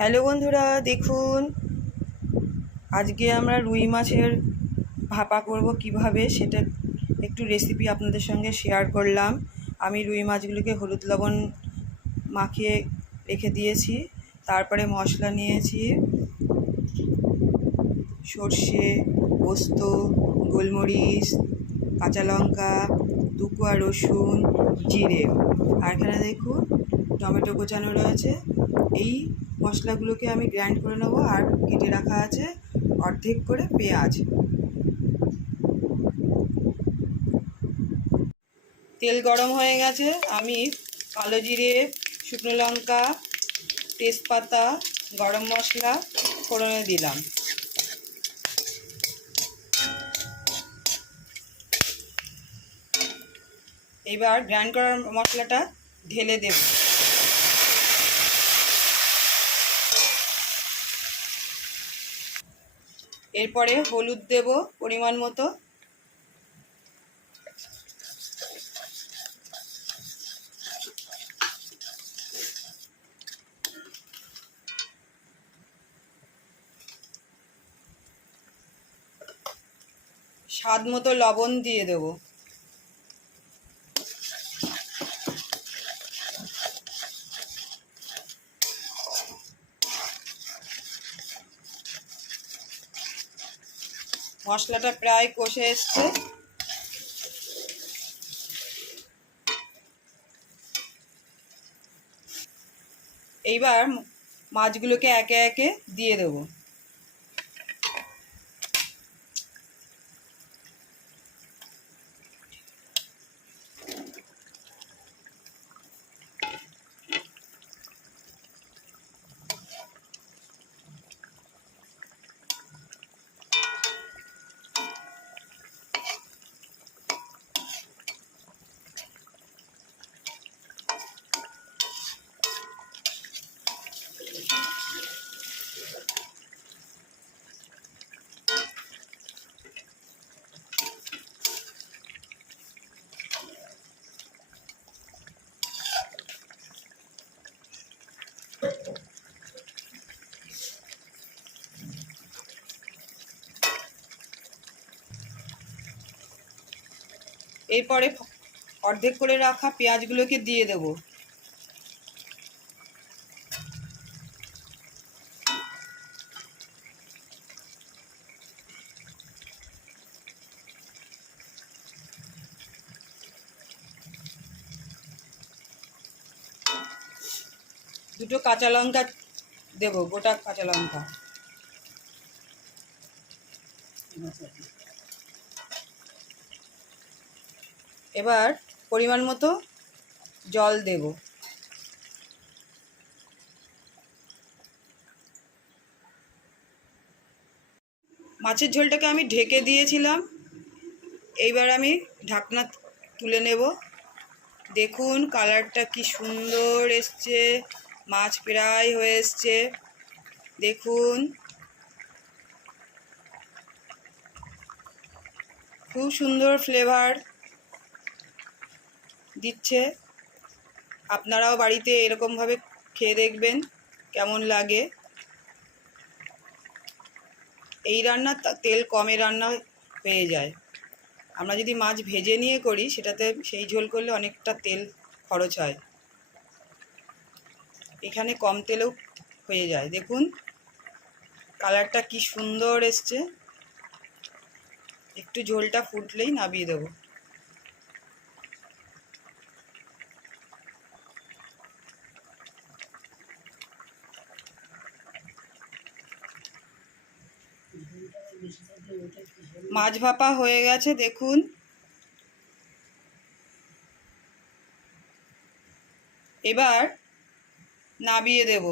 Hello বন্ধুরা, দেখুন আজকে আমরা রুই মাছের ভাপা করব কিভাবে সেটা একটু রেসিপি আপনাদের সঙ্গে শেয়ার করলাম। আমি রুই মাছগুলোকে হলুদ লবণ মাখিয়ে রেখে দিয়েছি। তারপরে মশলা নিয়েছি সর্ষে, পোস্ত, গোলমরিচ, কাঁচা লঙ্কা, 2 কোয়া রসুন, জিরে, আর এখানে দেখুন টমেটো কোচানো রয়েছে। এই মশলাগুলোকে আমি গ্রাইন্ড করে নেব। আর কেটে রাখা আছে অর্ধেক করে পেঁয়াজ। তেল গরম হয়ে গেছে, আমি কালো জিরে, শুকনো লঙ্কা, তেজপাতা, গরম মশলা ফোড়নে দিলাম। এবার গ্রাইন্ড করার মশলাটা ঢেলে দেব। এরপরে হলুদ দেব পরিমাণ মতো, স্বাদ মতো লবণ দিয়ে দেব। মশলাটা প্রায় কষে এসছে। এইবার মাছগুলোকে একে একে দিয়ে দেব। এরপরে অর্ধেক করে রাখা পেঁয়াজগুলোকে দিয়ে দেব। দুটো কাঁচা লঙ্কা দেব, গোটা কাঁচা লঙ্কা। এবার পরিমাণ মতো জল দেব। মাছের ঝোলটাকে আমি ঢেকে দিয়েছিলাম, এইবার আমি ঢাকনা তুলে নেব। দেখুন কালারটা কি সুন্দর এসছে, মাছ প্রায় হয়ে এসছে। দেখুন খুব সুন্দর ফ্লেভার দিচ্ছে। আপনারাও বাড়িতে এরকমভাবে খেয়ে দেখবেন কেমন লাগে। এই রান্না তেল কমে রান্না হয়ে যায়। আমরা যদি মাছ ভেজে নিয়ে করি সেটাতে সেই ঝোল করলে অনেকটা তেল খরচ হয়, এখানে কম তেলেও হয়ে যায়। দেখুন কালারটা কি সুন্দর এসছে। একটু ঝোলটা ফুটলেই নামিয়ে দেব। মাছ ভাপা হয়ে গেছে, দেখুন। এবার নামিয়ে দেব।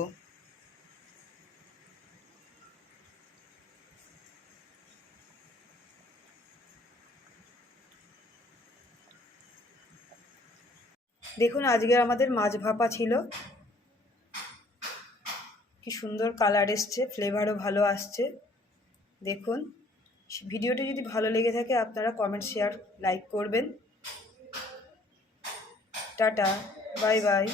দেখুন আজকে আমাদের মাছ ভাপা ছিল। কি সুন্দর কালার এসছে, ফ্লেভারও ভালো আসছে। দেখুন ভিডিওটি যদি ভালো লেগে থাকে আপনারা কমেন্ট, শেয়ার, লাইক করবেন। Tata, bye bye.